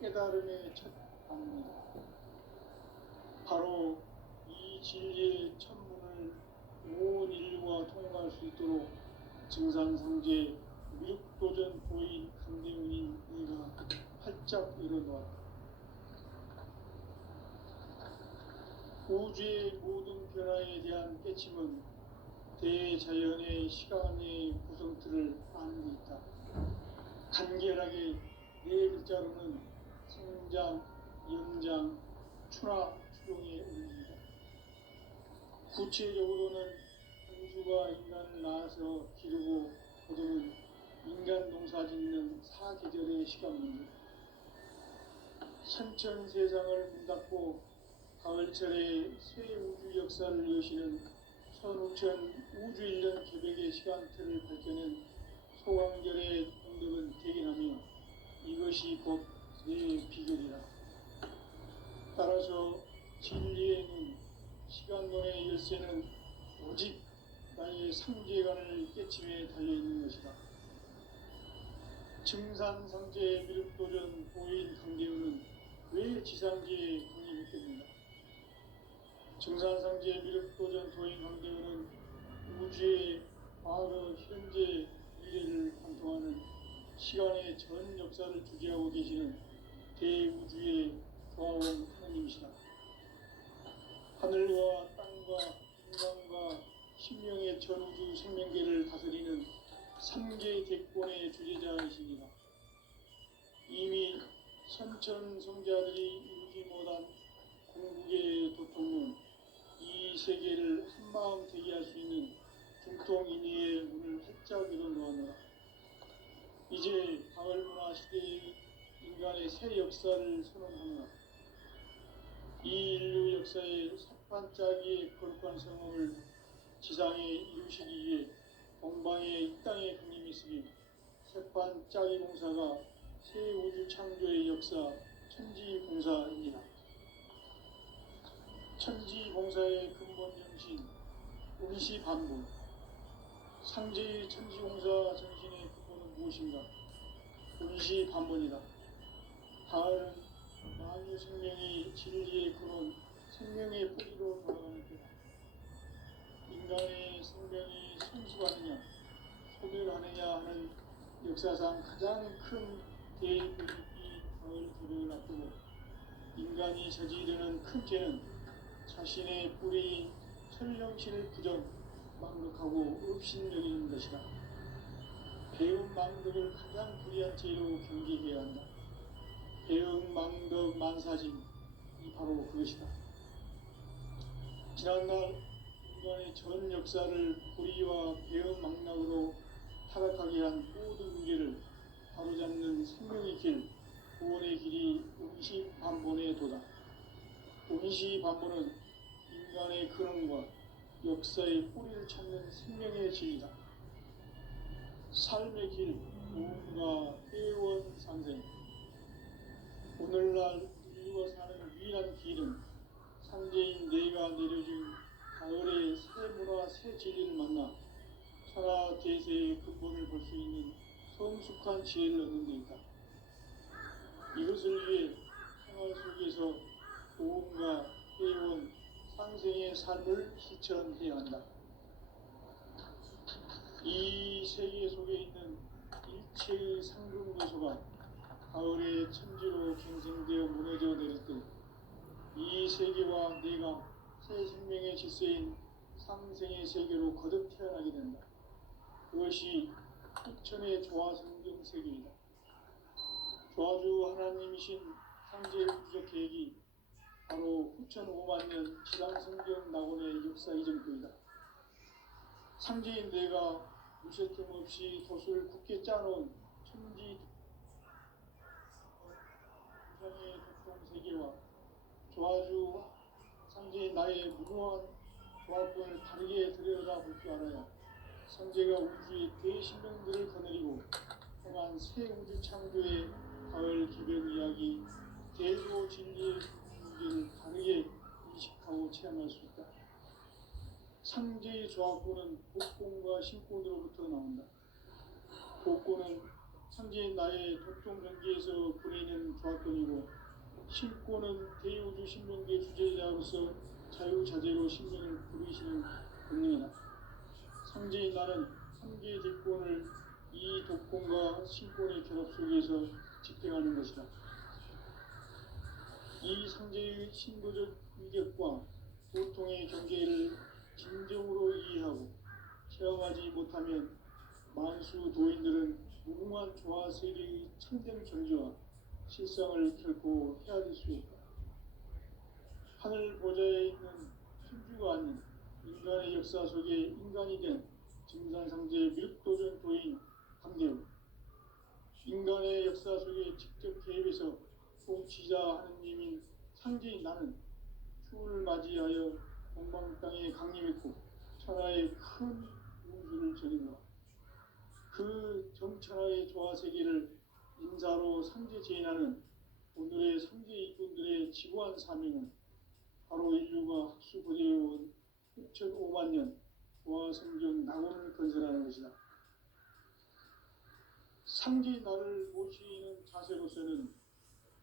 깨달음의 첫 방문이다. 바로 이 진리의 천문을 온 인류가 통과할 수 있도록 증산상제 미륵도전 보인 강대웅인 이가 활짝 일어놓았다. 우주의 모든 변화에 대한 깨침은 대자연의 시간의 구성틀을 아는 데 있다. 간결하게 네 글자로는 생장, 연장, 추나 추동에 올립니다. 구체적으로는 우주가 인간을 낳아서 기르고 거두는 인간 농사 짓는 사계절의 시간 문제, 선천 세상을 문닫고 가을철에 새 우주 역사를 여시는 선우천 우주 1년 개백의 시간틀을 밝혀낸 소강절의 언덕은 대긴하며 이것이 곧 내 비결이라. 따라서 진리의 눈, 시간론의 열쇠는 오직 나의 상제관을 깨침에 달려있는 것이다. 증산상제 미륵도전 보인 강대웅은 왜 지상제에 독립했겠는가? 증산상제 미륵도전 도인 강대웅은 우주의 과거, 현재, 미래를 관통하는 시간의 전 역사를 주재하고 계시는 대우주의 조화원 하나님이시다. 하늘과 땅과 인간과 신명의 전우주 생명계를 다스리는 3개 대권의 주재자이십니다. 이미 선천성자들이 이루지 못한 궁극의 도통은 이 세계를 한마음 되게 할 수 있는 중통인의의 문을 활짝 열어놓았노라. 이제 가을문화 시대의 인간의 새 역사를 선언하노라. 이 인류 역사의 석판짜기의 거룩한 성험을 지상에 이루시기 위해 동방의 이 땅에 강림했으며 석판짜기 공사가 새 우주 창조의 역사 천지공사입니다. 천지공사의 근본 정신 운시반복. 상제의 천지공사 정신의 근본은 무엇인가? 운시반복이다. 가을은 만유 생명이 진리의 근원, 생명의 뿌리로 돌아가는 때다. 인간의 생명이 성숙하느냐, 소멸하느냐 하는 역사상 가장 큰 대변이 가을 개백을 앞두고 인간이 저지르는 큰 죄는 자신의 뿌리인 천령신을 부정, 망덕하고 업신여기는 것이다. 배움 망덕을 가장 불의한 죄로 경계해야 한다. 배움 망덕 만사진, 이 바로 그것이다. 지난날 인간의 전 역사를 불의와 배움 망락으로 타락하게 한 모든 문제를 바로잡는 생명의 길, 구원의 길이 운시반본의 도다. 운시반본은 인간의 근원과 역사의 뿌리를 찾는 생명의 진리다. 삶의 길, 무언가 회원상생. 오늘날 인류가 사는 유일한 길은 상제인 내가 내려준 가을의 새 문화, 새 진리를 만나 천하 대세의 근본을 볼 수 있는 성숙한 지혜를 얻는 데 있다. 이것을 위해 생활 속에서 보험과 회원, 상생의 삶을 실천해야 한다. 이 세계 속에 있는 일체의 상금거소가 가을의 천지로 갱생되어 무너져 내릴 때 이 세계와 내가 새 생명의 질서인 상생의 세계로 거듭 태어나게 된다. 그것이 후천의 조화성경 세계이다. 조화주 하나님이신 상제 우주적 계획이 바로 후천 5만년 지상성경 낙원의 역사 이전표이다. 상제인 내가 무쇠틈 없이 돛을 굳게 짜놓은 천지 우상의 도통세계와 조화주 상제인 나의 무모한 조합권을 다르게 들여다볼 줄 알아야 상제가 우주의 대신명들을 거느리고 행한 새 우주 창조의 가을 기별 이야기, 대조 진리의 문제를 다르게 인식하고 체험할 수 있다. 상제의 조합권은 복권과 신권으로부터 나온다. 복권은 상제인 나의 도통 경기에서 부리는 조합권이고 신권은 대우주 신명계 주제자로서 자유자재로 신명을 부르시는 권능이다. 상제인 나는 3개 대권을 이 독권과 신권의 결합 속에서 집행하는 것이다. 이 상제의 신도적 위격과 도통의 경계를 진정으로 이해하고 체험하지 못하면 만수 도인들은 무궁한 조화 세계의 참된 경지와 실상을 결코 헤아릴 수 없다. 하늘 보좌에 있는 천주가 아닌 인간의 역사 속에 인간이 된 증산상제 밀도전 도인 강대우, 인간의 역사 속에 직접 개입해서 통치자 하느님인 상제인 나는 추운을 맞이하여 동방 땅에 강림했고 천하의 큰 우주를 전인노라. 그 정천하의 조화 세계를 인사로 상제 제인하는 오늘의 상제 일꾼들의 지구한 사명은 바로 인류가 학수고대해온 6,500만 년 조화 성경 낙원을 건설하는 것이다. 상제인 나를 모시는 자세로서는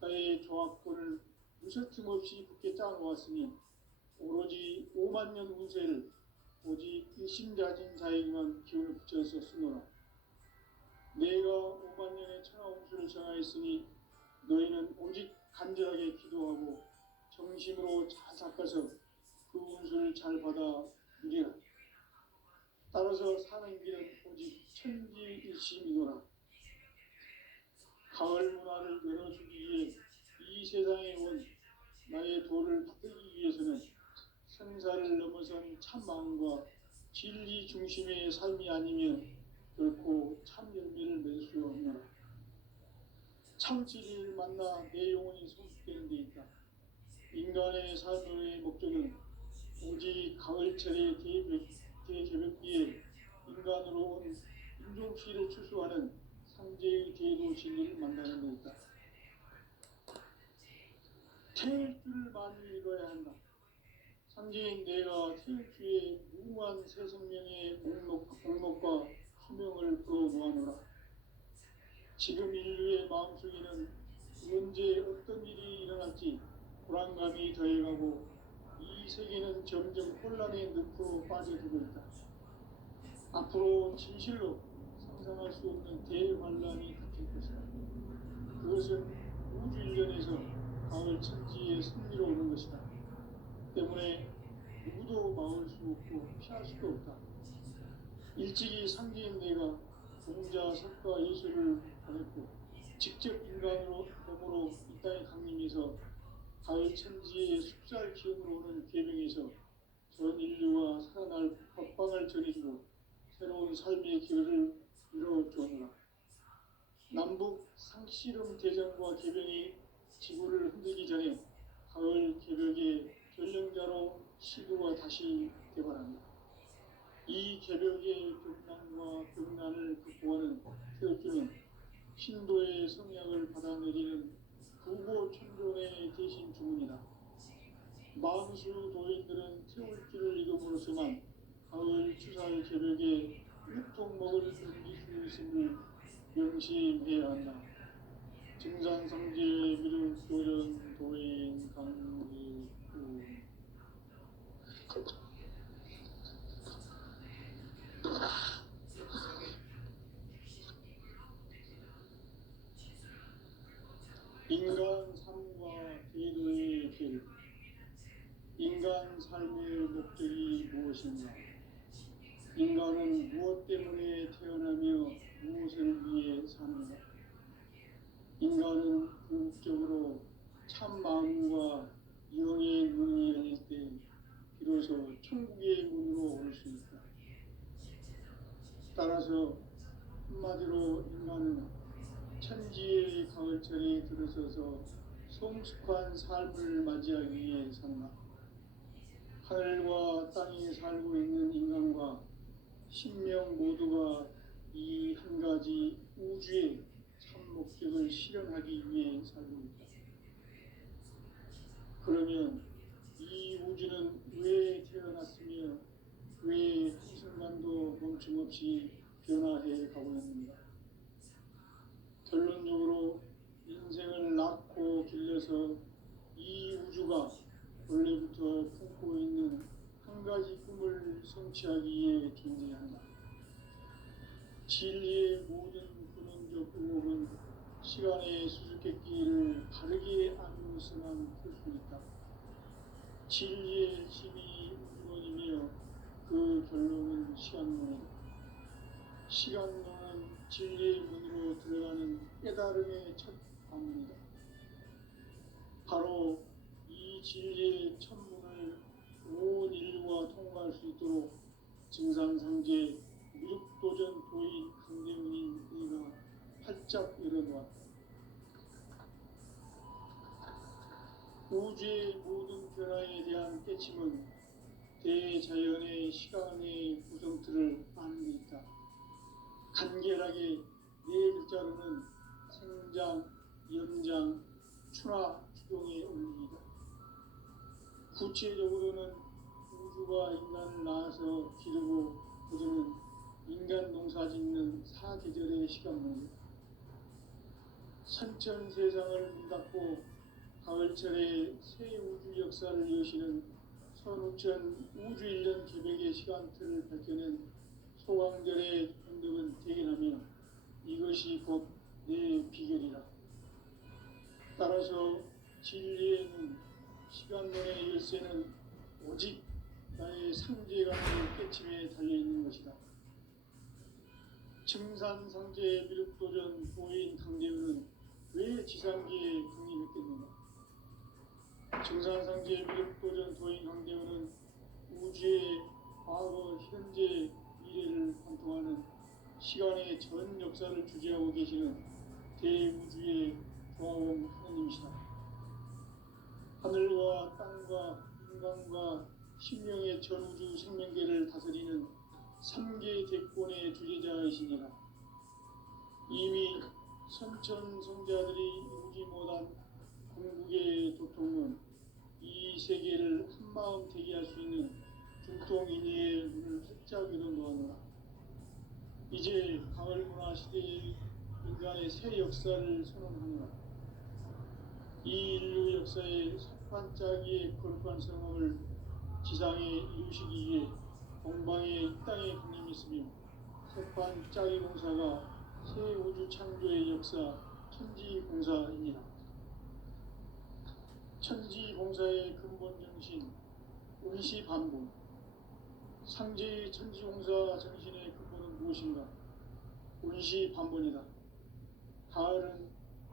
나의 조합권을 무설틈 없이 굳게 짜놓았으니 오로지 5만 년 운세를 오직 일심자진 자에게만 기운을 붙여서 쓰노라. 내가 5만 년의 천하 운수를 정하였으니 너희는 오직 간절하게 기도하고 정심으로 잘 닦아서 그 운수를 잘 받아 누리라. 따라서 사는 길은 오직 천지일심이노라. 가을 문화를 열어주기 위해 이 세상에 온 나의 도를 받들기 위해서는 생사를 넘어선 참 마음과 진리 중심의 삶이 아니면 결코 참 열매를 맺을 수 없노라. 참 진리를 만나 내 영혼이 성숙되는 데 있다. 인간의 삶의 목적은 오직 가을철의 대개벽기에 인간으로 온 인종시를 추수하는 상제의 대도 진리를 만나는 데 있다. 태일 줄을 많이 읽어야 한다. 상제인 내가 태일 주에 무궁한 새 생명의 목록과 수명을 불어모아노라. 지금 인류의 마음속에는 언제 어떤 일이 일어날지 불안감이 더해가고 이 세계는 점점 혼란의 늪으로 빠져들고 있다. 앞으로 진실로 상상할 수 없는 대환란이 닥칠 것이다. 그것은 우주 일련에서 가을 천지의 승리로 오는 것이다. 때문에 누구도 막을 수 없고 피할 수도 없다. 일찍이 상제인 내가 공자, 석가, 예수를 보냈고 직접 인간으로 몸으로 이 땅에 강림해서 가을 천지의 숲살 기운으로 오는 계명에서 전 인류가 살아날 법방을 전해주고 새로운 삶의 기회를 이뤄주었노라. 남북 상씨름 대전과 개병이 지구를 흔들기 전에 가을 개벽의 전령자로 시도가 다시 개발합니다. 이 개벽의 격난과 격난을 극복하는 태엽주는 신도의 성약을 받아내리는 부고천존의 대신 주문이다. 만수 도인들은 태울주를 읽음으로써만 가을 추살 개벽에 육통 먹을 넘길 수 있음을 명심해야 한다. 증산상제의 미륵도전 도인 강기구. 인간 삶과 대도의 길. 인간 삶의 목적이 무엇인가? 인간은 무엇 때문에 태어나며 무엇을 위해 사는가? 인간은 궁극적으로 참 마음과 영의 문이 열릴 때 비로소 천국의 문으로 올 수 있다. 따라서 한마디로 인간은 천지의 가을철에 들어서서 성숙한 삶을 맞이하기 위해 산다. 하늘과 땅에 살고 있는 인간과 신명 모두가 이 한 가지 우주의 참 목적을 실현하기 위해 살고 있다. 그러면 이 우주는 왜 태어났으며 왜 한순간도 멈춤없이 변화해 가고 있는가? 결론적으로 인생을 낳고 길러서 이 우주가 원래부터 품고 있는 한 가지 꿈을 성취하기 위해 존재한다. 진리의 모든 근원적 의혹은 시간의 수수께끼를 바르게 알고서만 풀 수 있다. 진리의 힘이 우주론이며 그 결론은 시간론이다. 시간론은 진리의 문으로 들어가는 깨달음의 첫 방문이다. 바로 이 진리의 첫 문을 온 인류가 통과할 수 있도록 증산상제 미륵도전 도인 강대문인 이가 활짝 열어놓았다. 우주의 모든 변화에 대한 깨침은 대자연의 시간의 구성틀을 아는 데 있다. 간결하게 네 글자로는 생장, 연장, 추나 추동의 원리이다. 구체적으로는 우주가 인간을 낳아서 기르고 거두는 인간 농사 짓는 사계절의 시간문이다. 선천 세상을 문닫고 가을철에 새 우주 역사를 여시는 선우천 우주일년 개백의 시간틀을 밝혀낸 소강절의 공덕은 대견하며 이것이 곧 내 비결이라. 따라서 진리의 눈, 시간론의 열쇠는 오직 나의 상제간의 깨침에 달려있는 것이다. 증산상제 미륵도전 도인 강대우는 왜 지상기에 군림했겠는가? 증산상제 미륵도전 도인 강대우는 우주의 과거, 현재, 미래를 관통하는 시간의 전 역사를 주재하고 계시는 대우주의 조화원 하나님이시다. 하늘과 땅과 인간과 신명의 전우주 생명계를 다스리는 3개 대권의 주재자이시니라. 이미 선천성자들이 이루지 못한 궁극의 도통은 이 세계를 한마음 되게 할 수 있는 중통인의의 문을 활짝 열어놓았노라. 이제 가을문화 시대의 인간의 새 역사를 선언하노라. 이 인류 역사의 석반짜기의 거룩한 성함을 지상에 이루시기 위해 동방에 이 땅에 군림했으며 석반짜기 공사가 새 우주 창조의 역사 천지공사이니라. 천지공사의 근본 정신 운시반본. 상제의 천지공사 정신의 근본은 무엇인가? 운시반본이다. 가을은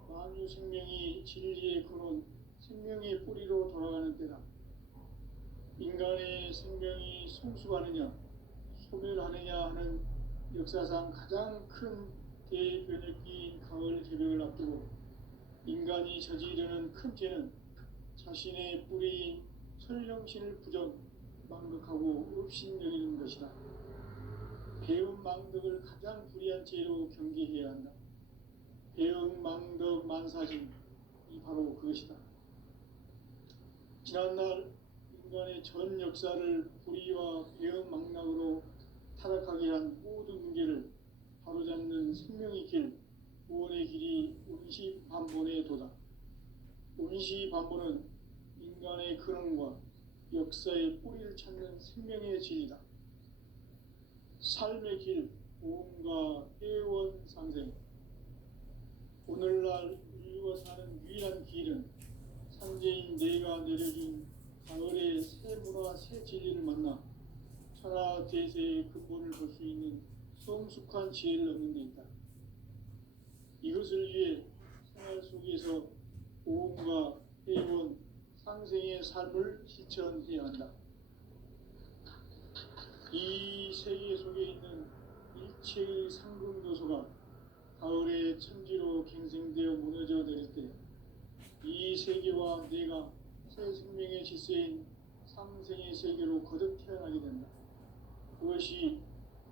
만유 생명이 진리의 근원, 생명의 뿌리로 돌아가는 때다. 인간의 생명이 성숙하느냐, 소멸하느냐 하는 역사상 가장 큰 대변혁기인 가을 개벽을 앞두고 인간이 저지르는 큰 죄는 자신의 뿌리인 설령신을 부정, 망덕하고 업신여기는 것이다. 배운 망덕을 가장 불의한 죄로 경계해야 한다. 배운 망덕 만사진, 이 바로 그것이다. 지난날 인간의 전 역사를 불의와 배은 망락으로 타락하게 한 모든 문제를 바로잡는 생명의 길, 구원의 길이 운시반본의 도다. 운시반본은 인간의 근원과 역사의 뿌리를 찾는 생명의 진리다. 삶의 길, 보험과 회원상생. 오늘날 인류가 사는 유일한 길은 상제인 내가 내려준 가을의 새 문화, 새 진리를 만나 천하 대세의 근본을 볼 수 있는 성숙한 지혜를 얻는 데 있다. 이것을 위해 생활 속에서 보험과 회원, 상생의 삶을 실천해야 한다. 이 세계 속에 있는 일체의 상금도서가 가을의 천지로 갱생되어 무너져 내릴 때 이 세계와 내가 새 생명의 질서인 상생의 세계로 거듭 태어나게 된다. 그것이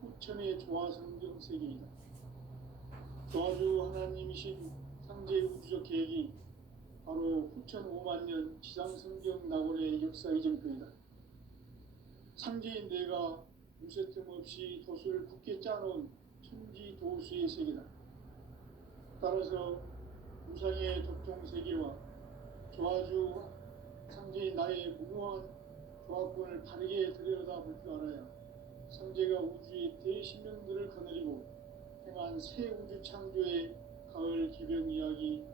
후천의 조화성경 세계이다. 조화주 하나님이신 상제 우주적 계획이 바로 후천 5만 년 지상성경 낙원의 역사 이정표이다. 상제인 내가 무쇠 틈 없이 도수를 굳게 짜놓은 천지 도수의 세계다. 따라서 우상의 덕종 세계와 조화주 상제인 나의 무모한 조합군을 바르게 들여다볼 줄 알아야 상제가 우주의 대신명들을 거느리고 행한 새 우주 창조의 가을 기병 이야기,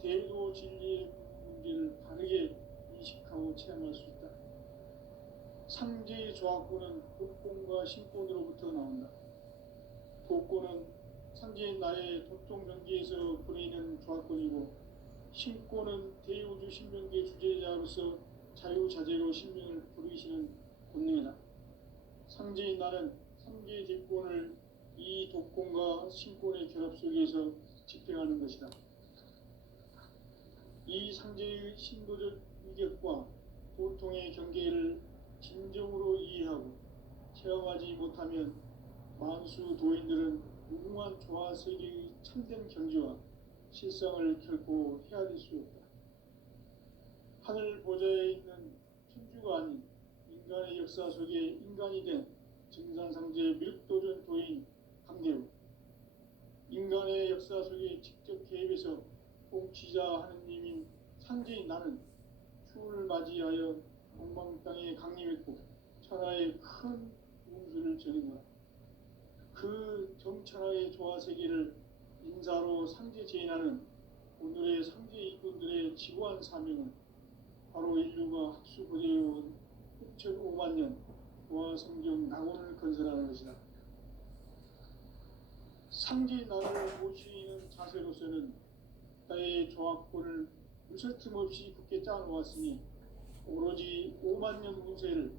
대도 진리의 문제를 바르게 인식하고 체험할 수 있다. 상제의 조합군은 독곤과 신곤으로부터 나온다. 독곤은 상제인 나의 독종 경기에서 보내는 조합군이고, 신곤은 대우주 신명계 주제자로서 자유자재로 신명을 부르시는 권능이다. 상제인 나는 상제의 뒷권을 이 독권과 신권의 결합 속에서 집행하는 것이다. 이 상제의 신도적 위격과 고통의 경계를 진정으로 이해하고 체험하지 못하면 만수 도인들은 무궁한 조화 세계의 참된 경지와 실상을 결코 헤아릴 수 없다. 하늘 보좌에 있는 천주가 아닌 인간의 역사 속에 인간이 된 증산상제 밀도전 도인 강대우, 인간의 역사 속에 직접 개입해서 통치자 하느님인 상제인 나는 추운을 맞이하여 동방 땅에 강림했고 천하의 큰 운수를 전했노라. 그 정천하의 조화 세계를 인사로 상제 제인하는 오늘의 상제 이꾼들의 지고한 사명은 바로 인류가 학수고대해온 6,500만 년 조화 성경 낙원을 건설하는 것이다. 상제 나라를 모시는 자세로서는 나의 조합권을 무설틈 없이 굳게 짜놓았으니 오로지 5만 년 운세를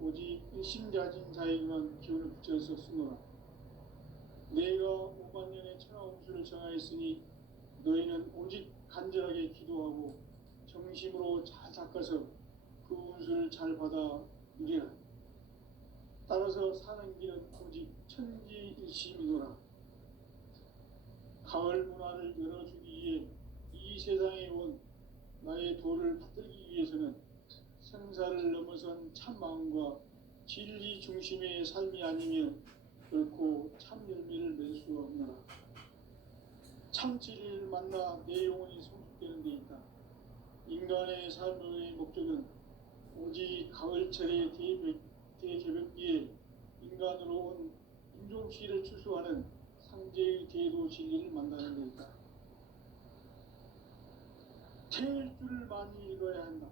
오직 일심자진 자에게만 기운을 붙여서 쓰노라. 내가 5만 년의 천하 운수를 정하였으니 너희는 오직 간절하게 기도하고 정심으로 잘 닦아서 그 운수를 잘 받아 누리라. 따라서 사는 길은 오직 천지일심이노라. 가을 문화를 열어주기 위해 이 세상에 온 나의 도를 받들기 위해서는 생사를 넘어선 참 마음과 진리 중심의 삶이 아니면 결코 참 열매를 맺을 수 없노라. 참 진리를 만나 내 영혼이 성숙되는 데 있다. 인간의 삶의 목적은 오직 가을철의 대개벽기에 인간으로 온 인종시를 추수하는 상제의 대도 진리를 만나는 데 있다. 태일주를 많이 읽어야 한다.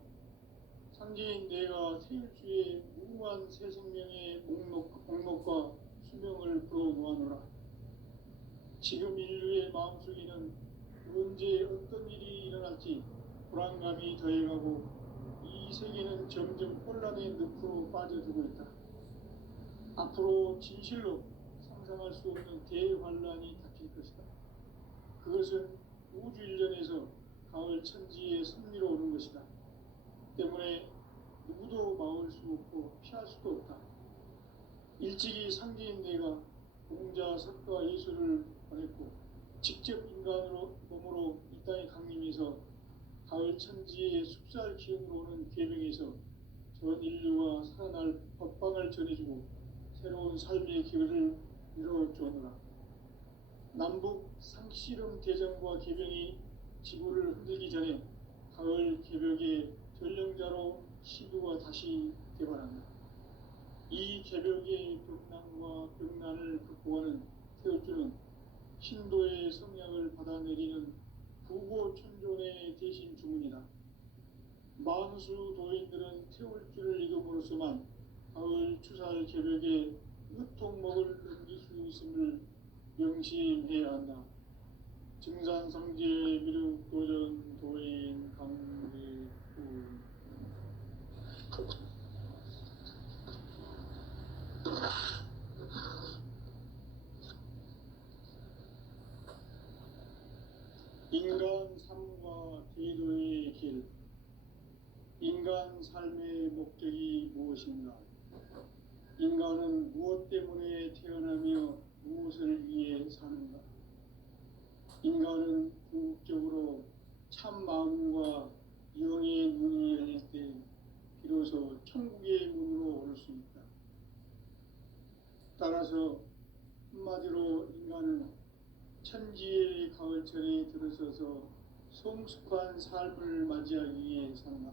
상제인 내가 태일주의 무궁한 새 생명의 목록과 수명을 풀어놓아노라. 지금 인류의 마음속에는 언제 어떤 일이 일어날지 불안감이 더해가고 이 세계는 점점 혼란의 늪으로 빠져들고 있다. 앞으로 진실로 상상할 수 없는 대환란이 닥칠 것이다. 그것은 우주 일전에서 가을 천지의 섭리로 오는 것이다. 때문에 누구도 막을 수 없고 피할 수도 없다. 일찍이 상제인 내가 공자, 석가, 예수를 보냈고 직접 인간으로 몸으로 이 땅에 강림해서 가을 천지의 숲살 기운으로 오는 계명에서 전 인류가 살아날 법방을 전해주고 새로운 삶의 기회를 이뤄주었노라. 남북 상씨름 대전과 계병이 지구를 흔들기 전에 가을 개벽의 전령자로 시부가 다시 개발한다. 이 개벽의 벽난과 벽난을 극복하는 태울주는 신도의 성약을 받아내리는 부고천존의 대신 주문이다. 만수 도인들은 태울주를 읽음으로써만 가을 추살 개벽의 으통목을 넘길 수 있음을 명심해야 한다. 증산상제 미륵도전 도인 강대훈. 인간 삶과 대도의 길. 인간 삶의 목적이 무엇인가? 인간은 무엇 때문에 태어나며 무엇을 위해 사는가? 인간은 궁극적으로 참 마음과 영의 문이 열릴 때 비로소 천국의 문으로 올 수 있다. 따라서 한마디로 인간은 천지의 가을철에 들어서서 성숙한 삶을 맞이하기 위해 산다.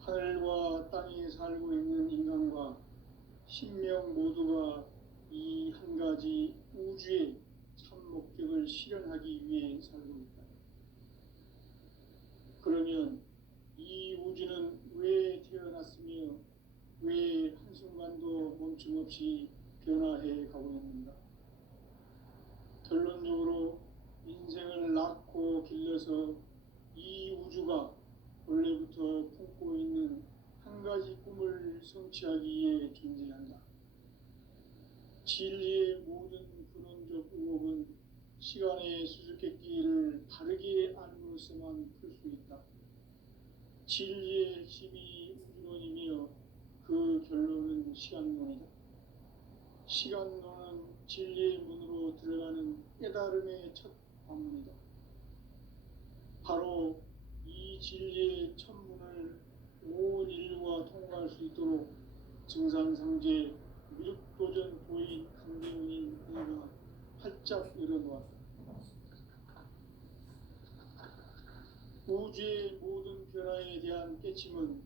하늘과 땅에 살고 있는 인간과 신명 모두가 이 한 가지 우주의 참 목적을 실현하기 위해 살고 있다. 그러면 이 우주는 왜 태어났으며 왜 한순간도 멈춤 없이 변화해 가고 있는가? 결론적으로 인생을 낳고 길러서 이 우주가 원래부터 품고 있는 한 가지 꿈을 성취하기 위해 존재한다. 진리의 모든 근원적 의혹은 시간의 수수께끼를 바르게 알므로써만 풀 수 있다. 진리의 핵심이 우주론이며 그 결론은 시간론이다. 시간론은 진리의 문으로 들어가는 깨달음의 첫 관문이다. 바로 이 진리의 첫 문을 온 인류가 통과할 수 있도록 증산상제 미륵도전 도인 강대훈이 내가 활짝 열어놓았다. 우주의 모든 변화에 대한 깨침은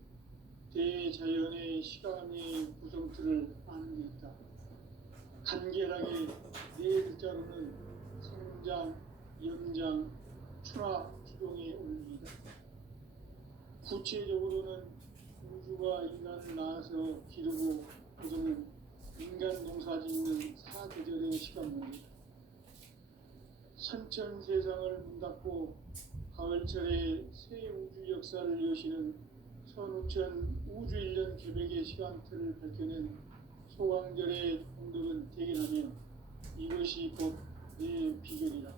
대자연의 시간의 구성틀을 아는 데 있다. 간결하게 네 글자로는 생장, 연장, 추락, 추동의 원리이다. 구체적으로는 우주가 인간을 낳아서 기르고 그것은 인간 농사 짓는 사계절의 시간문이다. 선천 세상을 문 닫고 가을철에 새 우주 역사를 여시는 선우천 우주 1년 계획의 시간틀을 밝혀낸 소강절의 공덕은 대견하며 이것이 곧 내 비결이다.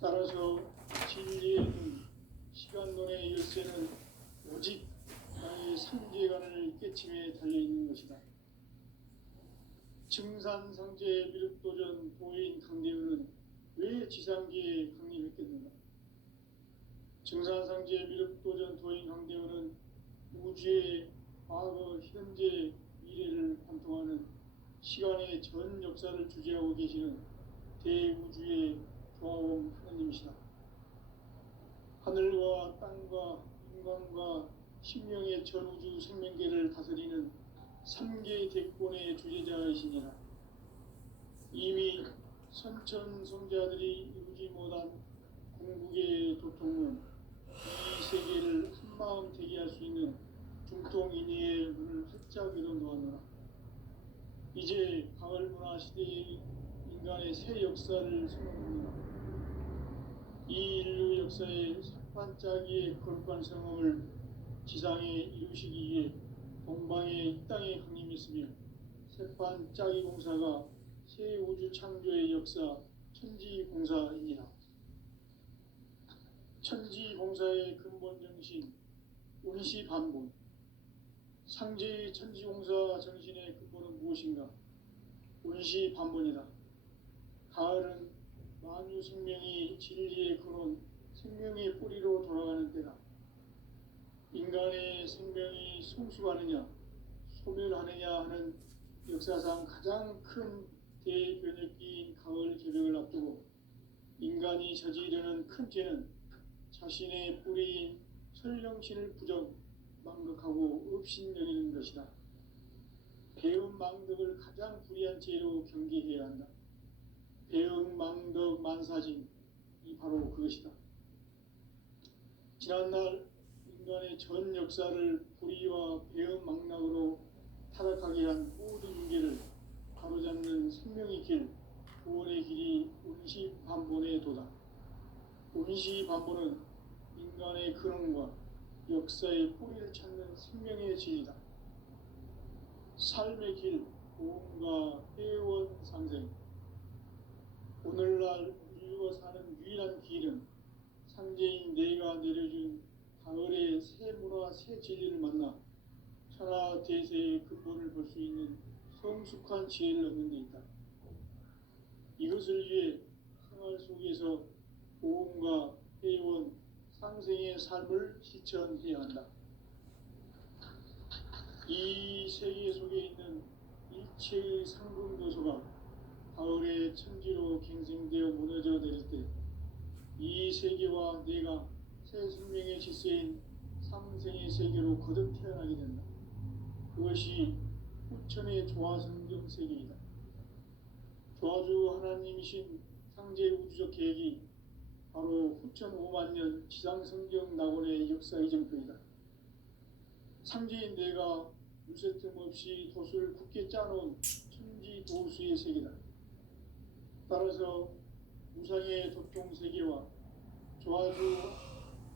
따라서 진리의 눈, 시간론의 열쇠는 오직 나의 삼재간을 깨침에 달려있는 것이다. 증산상제 미륵도전 도인 강대훈은 왜 지상계에 강림했겠는가? 증산상제 미륵도전 도인 강대훈은 우주의 과거, 현재, 미래를 관통하는 시간의 전 역사를 주재하고 계시는 대우주의 조화원 하느님이시다. 하늘과 땅과 인간과 신명의 전우주 생명계를 다스리는 3개 대권의 주재자이시니라. 이미 선천성자들이 이루지 못한 궁극의 도통은 이 세계를 한마음 되게 할 수 있는 중통인의의 문을 활짝 열어놓았노라. 이제 가을 문화 시대의 인간의 새 역사를 선언합니다. 이 인류 역사의 삭반짜기의 거룩한 성험을 지상에 이루시기 위해 동방의 이 땅에 강림했으며 새반짜기 공사가 새 우주 창조의 역사 천지공사이니라. 천지공사의 근본 정신 운시반본. 상제의 천지공사 정신의 근본은 무엇인가? 운시반본이다. 가을은 만유 생명이 진리의 근원, 생명의 뿌리로 돌아가는 때다. 인간의 생명이 성숙하느냐, 소멸하느냐 하는 역사상 가장 큰 대변혁기인 가을 개벽을 앞두고 인간이 저지르는 큰 죄는 자신의 뿌리인 설령신을 부정, 망극하고 업신여기는 것이다. 배음 망덕을 가장 불의한 죄로 경계해야 한다. 배음 망덕 만사진, 이 바로 그것이다. 지난날 인간의 전 역사를 불의와 배음 망락으로 타락하게 한 모든 인계를 바로잡는 생명의 길, 구원의 길이 운시반본의 도다. 운시반본은 인간의 근원과 역사의 뿌리를 찾는 생명의 진리다. 삶의 길, 보험과 회원 상생. 오늘날 인류가 사는 유일한 길은 상제인 내가 내려준 가을의 새 문화, 새 진리를 만나 천하 대세의 근본을 볼 수 있는 성숙한 지혜를 얻는 데 있다. 이것을 위해 생활 속에서 보험과 회원, 상생의 삶을 실천해야 한다. 이 세계 속에 있는 일체의 상금 요소가 가을의 천지로 갱생되어 무너져 내릴 때 이 세계와 내가 새 생명의 질서인 삼생의 세계로 거듭 태어나게 된다. 그것이 후천의 조화성경 세계이다. 조화주 하나님이신 상제 우주적 계획이 바로 후천 5만 년 지상성경 낙원의 역사 이정표이다. 상제인 내가 물새 틈 없이 돛을 굳게 짜놓은 천지 도수의 세계다. 따라서 우상의 도통 세계와 조화주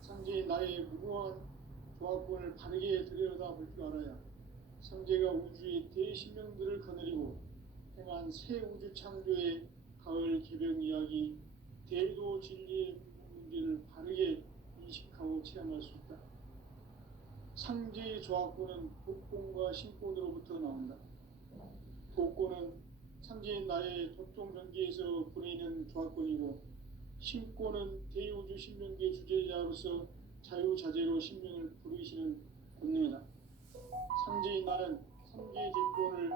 상제인 나의 무고한 조화권을 바르게 들여다볼 줄 알아야 상제가 우주의 대신명들을 거느리고 행한 새 우주 창조의 가을 개벽 이야기, 대도 진리의 문제를 바르게 인식하고 체험할 수 있다. 상제의 조화권은 독권과 신권으로부터 나온다. 독권은 상제인 나의 도통 경계에서 부리는 조화권이고, 신권은 대우주 신명계 주제자로서 자유자재로 신명을 부르시는 권능이다. 상제인 나는 상계의 뒷권을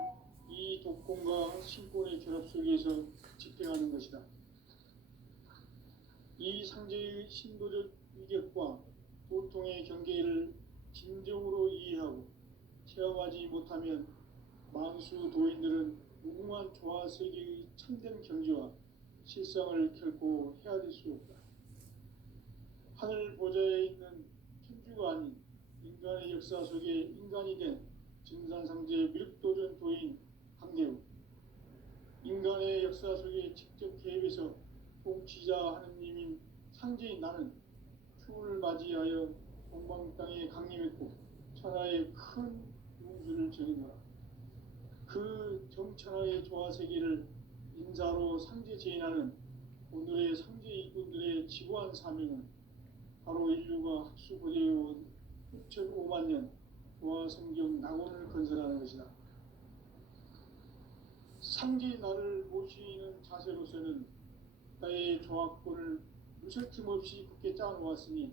이 독권과 신권의 결합 속에서 집행하는 것이다. 이 상제의 신도적 위격과 도통의 경계를 진정으로 이해하고 체험하지 못하면 만수 도인들은 무궁한 조화 세계의 참된 경지와 실상을 결코 헤아릴 수 없다. 하늘 보좌에 있는 천주가 아닌 인간의 역사 속에 인간이 된 증산상제 밀도전 도인 강대우, 인간의 역사 속에 직접 개입해서 통치자 하느님인 상제인 나는 추을 맞이하여 동방 땅에 강림했고 천하의 큰 운수를 전인노라. 그 정천하의 조화 세계를 인사로 상제 제인하는 오늘의 상제 이군들의 지구한 사명은 바로 인류가 학수고대해온 6,5만 년 조화 성경 낙원을 건설하는 것이다. 상제인 나를 모시는 자세로서는 나의 조화권을 무설틈 없이 굳게 짜놓았으니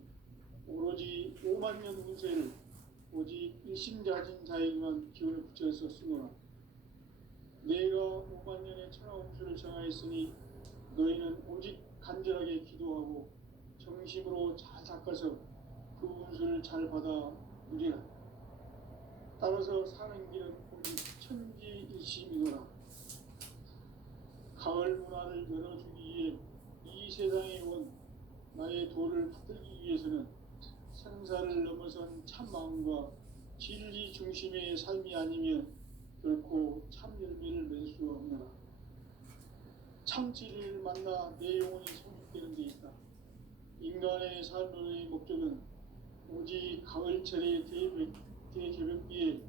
오로지 5만 년 운세를 오직 일심자진 자에게만 기운을 붙여서 쓰노라. 내가 5만 년의 천하 운수를 정하였으니 너희는 오직 간절하게 기도하고 정심으로 잘 닦아서 그 운수를 잘 받아 누리라. 따라서 사는 길은 오직 천지일심이노라. 가을 문화를 열어주기 위해 이 세상에 온 나의 도를 받들기 위해서는 생사를 넘어선 참마음과 진리 중심의 삶이 아니면 결코 참 열매를 맺을 수 없노라. 참 진리를 만나 내 영혼이 성숙되는 데 있다. 인간의 삶의 목적은 오직 가을철의 대개벽기에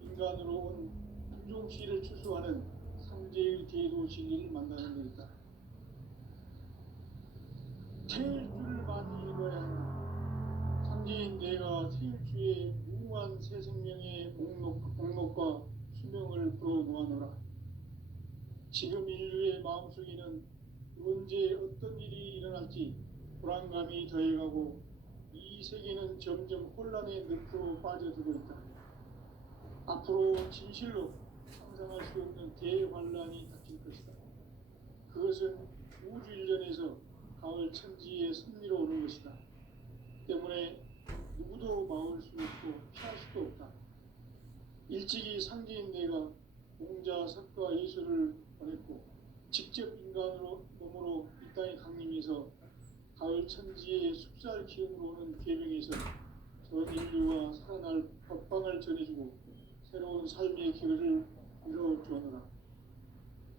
인간으로 온 품종시를 추수하는 상제의 대도 진리를 만나는 데 있다. 태일주를 많이 읽어야 한다. 상제인 내가 태일주의 무궁한 새 생명의 목록과 수명을 풀어놓아노라. 지금 인류의 마음속에는 언제 어떤 일이 일어날지 불안감이 더해가고 이 세계는 점점 혼란의 늪으로 빠져들고 있다. 앞으로 진실로 상상할 수 없는 대환란이 닥칠 것이다. 그것은 우주 일전에서 가을 천지의 섭리로 오는 것이다. 때문에 누구도 막을 수 없고 피할 수도 없다. 일찍이 상제인 내가 공자, 석가, 예수를 보냈고 직접 인간으로 몸으로 이 땅에 강림해서 가을 천지의 숲살 기운으로 오는 계명에서 전 인류가 살아날 법방을 전해주고 새로운 삶의 길을 이뤄주었노라.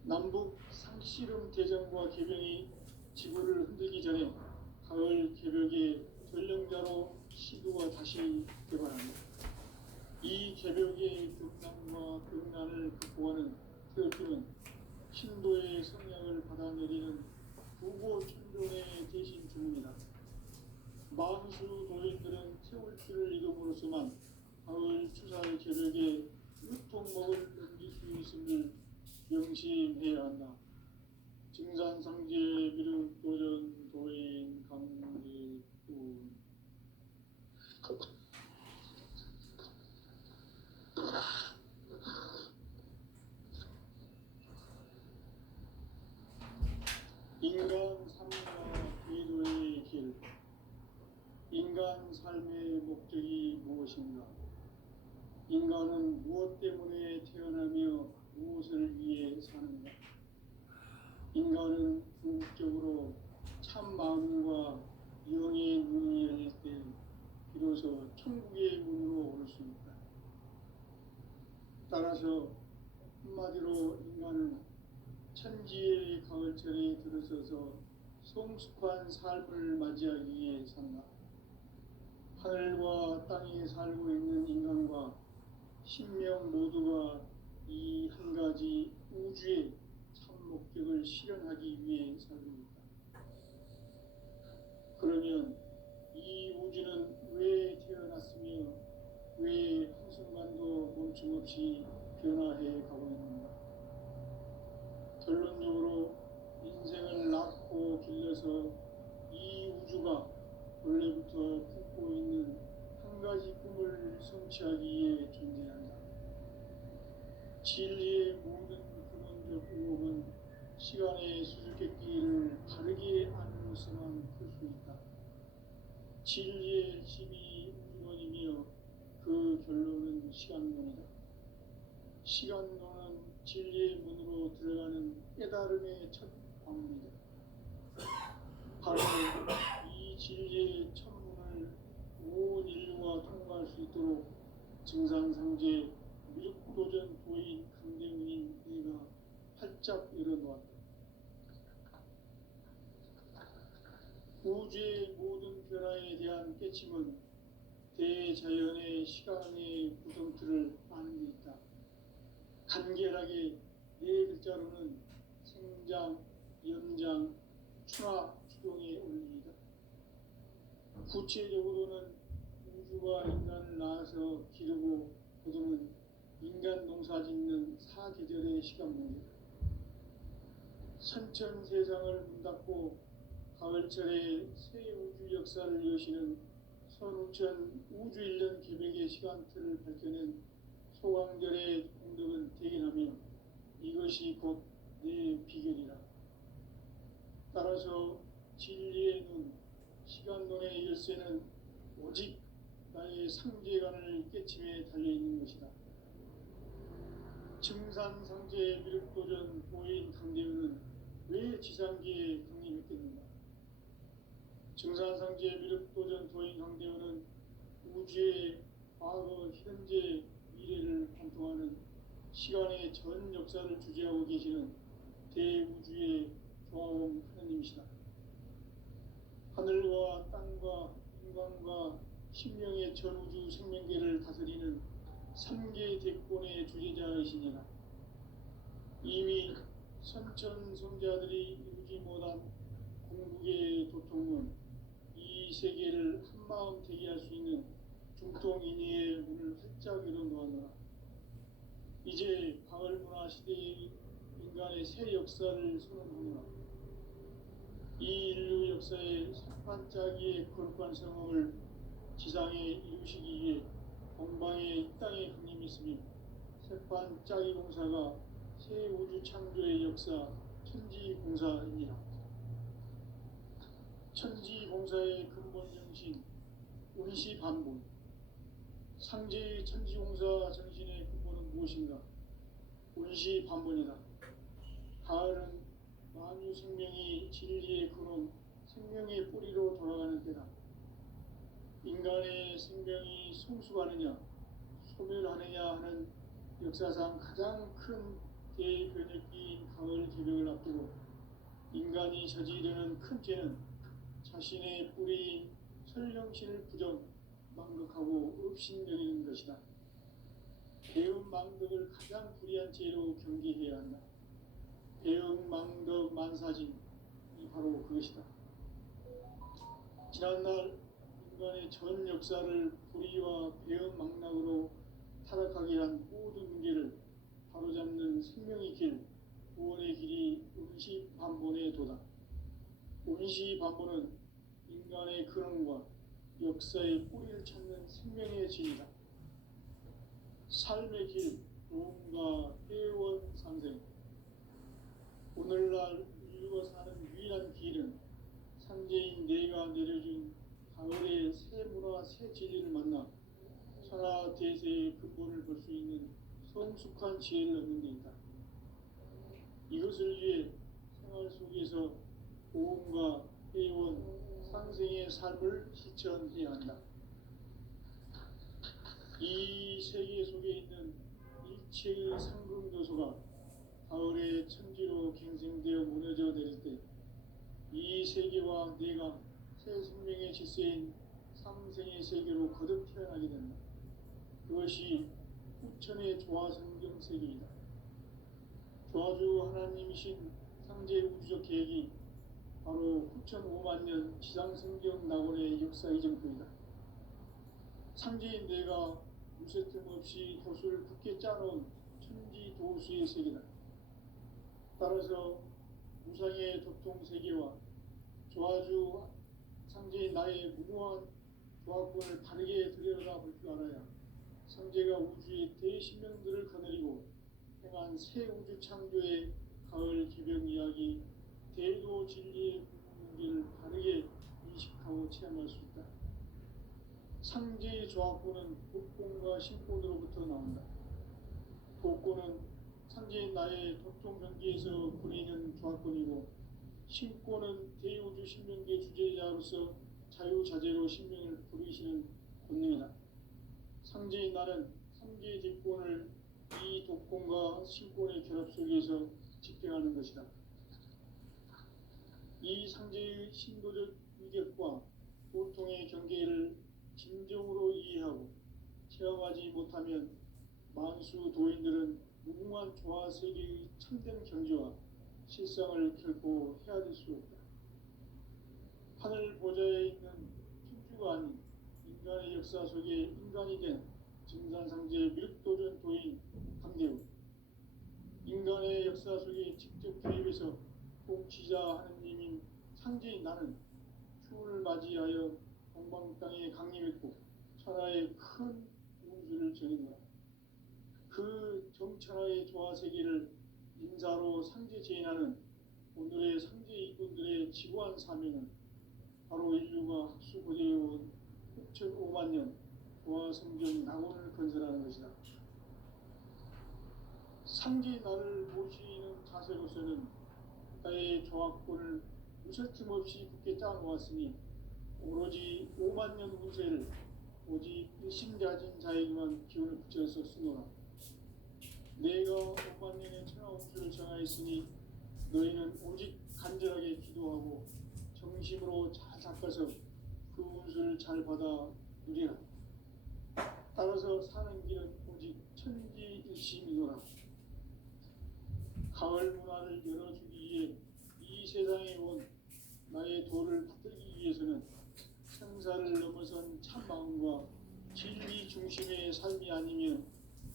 남북 상씨름 대전과 개병이 지구를 흔들기 전에 가을 개벽의 전령자로 시도가 다시 개발합니다. 이 개벽의 극난과 극난을 극복하는 태극기는 신도의 성령을 받아내리는 부고 천존의 대신 주문이다. 만수 도인들은 태울주를 이름으로서만 가을 추사의 개벽에 유통목을 넘길 수 있음을 명심해야 한다. 증산상제 미륵도전 도인 강길군 인간 삶의 목적이 무엇인가? 인간은 무엇 때문에 태어나며 무엇을 위해 사는가? 인간은 궁극적으로 참 마음과 영의 문이 열릴 때 비로소 천국의 문으로 올 수 있다. 따라서 한마디로 인간은 천지의 가을철에 들어서서 성숙한 삶을 맞이하기 위해 산다. 하늘과 땅에 살고 있는 인간과 신명 모두가 이 한 가지 우주의 참 목적을 실현하기 위해 살고 있다. 그러면 이 우주는 왜 태어났으며 왜 한순간도 멈춤없이 변화해 가고 있는가? 결론적으로 인생을 낳고 길러서 이 우주가 원래부터 품고 있는 한 가지 꿈을 성취하기 위해 존재한다. 진리의 모든 근원적 의혹은 시간의 수수께끼를 바르게 아는으로서만 풀 수 있다. 진리의 집이 우주론이며 그 결론은 시간론이다. 시간론은 진리의 문으로 들어가는 깨달음의 첫 방문이다. 바로 이 진리의 첫 문을 온 인류가 통과할 수 있도록 증산상제 미륵도전 도인 강대문인 내가 활짝 열어놓았다. 우주의 모든 변화에 대한 깨침은 대자연의 시간의 구성틀을 아는 데 있다. 간결하게 네 글자로는 생장, 연장, 추나 추동의 원리이다. 구체적으로는 우주가 인간을 낳아서 기르고 거두는 인간 농사 짓는 사계절의 시간문이다. 선천 세상을 문 닫고 가을철에 새 우주 역사를 여시는 선우천 우주 1년 계획의 시간틀을 밝혀낸 소강절의 공덕은 대견하며 이것이 곧 내 비결이라. 따라서 진리의 눈, 시간론의 열쇠는 오직 나의 상제관을 깨침에 달려있는 것이다. 증산상제 미륵도전 도인 강대우는 왜 지상계에 강림했겠는가? 증산상제 미륵도전 도인 강대우는 우주의 과거, 현재, 미래를 관통하는 시간의 전 역사를 주재하고 계시는 대우주의 조화원 하느님이시다. 하늘과 땅과 인간과 신명의 전우주 생명계를 다스리는 3개 대권의 주제자이시니라. 이미 선천성자들이 이루지 못한 궁극의 도통은 이 세계를 한마음 되게 할 수 있는 중통인의의 문을 활짝 열어놓았노라. 이제 가을문화 시대의 인간의 새 역사를 선언하노라. 이 인류 역사의 반짝이의 거룩한 성험을 지상에 이루시기 위해 동방의 이 땅에 강림했으며 새반짝이 공사가 새 우주 창조의 역사 천지공사입니다. 천지공사의 근본 정신 운시반본. 상제의 천지공사 정신의 근본은 무엇인가? 운시반본이다. 가을은 만유 생명이 진리의 근원, 생명의 뿌리로 돌아가는 때다. 인간의 생명이 성숙하느냐, 소멸하느냐 하는 역사상 가장 큰 대변혁기인 가을 개벽을 앞두고 인간이 저지르는 큰 죄는 자신의 뿌리인 설령신을 부정, 망극하고 업신여기는 것이다. 배은 망덕을 가장 불의한 죄로 경계해야 한다. 배은 망덕 만사진이 바로 그것이다. 지난날 인간의 전 역사를 불의와 배은 망락으로 타락하게 한 모든 문제를 바로잡는 생명의 길, 구원의 길이 운시반본의 도다. 운시반본은 인간의 근원과 역사의 뿌리를 찾는 생명의 진이다. 삶의 길, 도움과 회원상생. 오늘날 인류가 사는 유일한 길은 상제인 내가 내려준 가을의 새 새 진리를 만나 천하 대세의 근본을 볼 수 있는 성숙한 지혜를 얻는 데 있다. 이것을 위해 생활 속에서 보험과 회원, 상생의 삶을 실천해야 한다. 이 세계 속에 있는 일체의 상급 요소가 가을의 천지로 갱생되어 무너져 내릴 때 이 세계와 내가 새 생명의 질서인 삼생의 세계로 거듭 태어나게 된다. 그것이 후천의 조화성경 세계이다. 조화주 하나님이신 상제 우주적 계획이 바로 후천 5만 년 지상성경 낙원의 역사 이정표이다. 상제인 내가 무쇠 틈 없이 도수를 굳게 짜놓은 천지 도수의 세계다. 따라서 무상의 도통 세계와 조화주 상제인 나의 무모한 조합권을 바르게 들여다볼 줄 알아야 상제가 우주의 대신명들을 거느리고 행한 새 우주 창조의 가을 기병 이야기 대도 진리의 문제를 바르게 인식하고 체험할 수 있다. 상제의 조합권은 복권과 신권으로부터 나온다. 복권은 상제인 나의 도통 경계에서 부리는 조합권이고 신권은 대우주 신명계 주제자로서 자유자재로 신명을 부르시는 권능이다. 상제인 나는 삼계의 뒷권을 이 독권과 신권의 결합 속에서 집행하는 것이다. 이 상제의 신도적 위격과 보통의 경계를 진정으로 이해하고 체험하지 못하면 만수 도인들은 무궁한 조화세계의 참된 경지와 실상을 결코 헤아릴 수 없다. 하늘 보좌에 있는 천주가 아닌 인간의 역사 속에 인간이 된 증산상제 밀도전 도인 강대우, 인간의 역사 속에 직접 개입해서 통치자 하느님인 상제인 나는 추운을 맞이하여 동방 땅에 강림했고 천하의 큰 운수를 전했노라. 그 정천하의 조화세계를 인사로 상제 제인하는 오늘의 상제 이군들의 지구한 사명은 바로 인류가 학수고대해온 6,5만 년 조화성경 낙원을 건설하는 것이다. 상제 나를 모시는 자세로서는 나의 조합권을 무쇠틈 없이 굳게 짜놓았으니 오로지 5만 년 운세를 오직 일심가진 자에게만 기운을 붙여서 쓰노라. 내가 5만 년의 천하 운수를 정하였으니 너희는 오직 간절하게 기도하고 정심으로 잘 닦아서 그 운수를 잘 받아 누리라. 따라서 사는 길은 오직 천지일심이노라. 가을 문화를 열어주기 위해 이 세상에 온 나의 도를 붙들기 위해서는 생사를 넘어선 참마음과 진리 중심의 삶이 아니면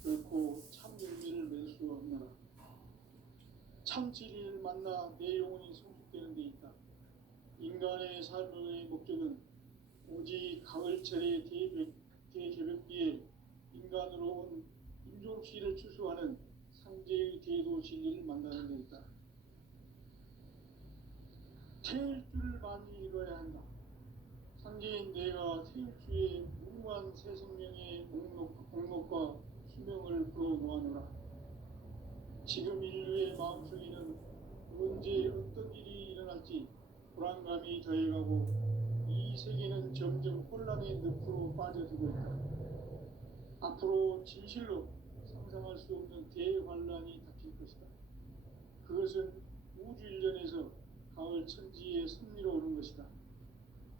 결코 참 열매를 맺을 수 없노라. 참 진리를 만나 내 영혼이 성숙되는 데 있다. 인간의 삶의 목적은 오직 가을철의 대개벽기에 인간으로 온 인종시를 추수하는 상제의 대도 진리를 만나는 데 있다. 태일 줄을 많이 읽어야 한다. 상제인 내가 태일주의 무궁한 새 생명의 목록과 수명을 불어놓아노라. 지금 인류의 마음속에는 언제 어떤 일이 일어날지 불안감이 더해가고 이 세계는 점점 혼란의 늪으로 빠져들고 있다. 앞으로 진실로 상상할 수 없는 대환란이 닥칠 것이다. 그것은 우주 일련에서 가을 천지의 섭리로 오는 것이다.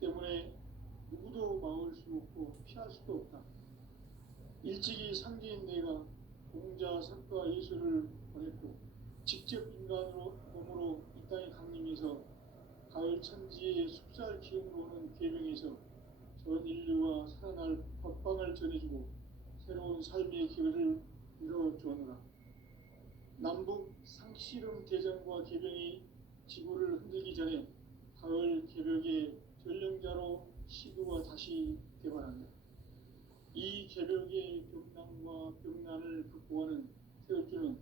때문에 누구도 막을 수 없고 피할 수도 없다. 일찍이 상제인 내가 공자, 석가, 예수를 보냈고 직접 인간으로 몸으로 이 땅에 강림해서 가을 천지의 숙살 기운으로 오는 계명에서 전 인류와 살아날 법방을 전해주고 새로운 삶의 기회를 이뤄주었노라. 남북 상씨름 대전과 개병이 지구를 흔들기 전에 가을 개벽의 전령자로 시구가 다시 개발한다. 이 개벽의 병난과 병난을 극복하는 태엽주는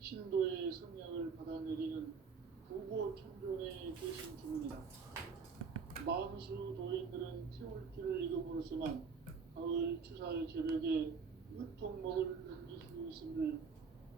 신도의 성령을 받아내리는 부고 천존의 대신 주문이다. 만수 도인들은 태울주를 읽음으로써만 가을 추사의 저녁에 으통먹을 넘길 수 있음을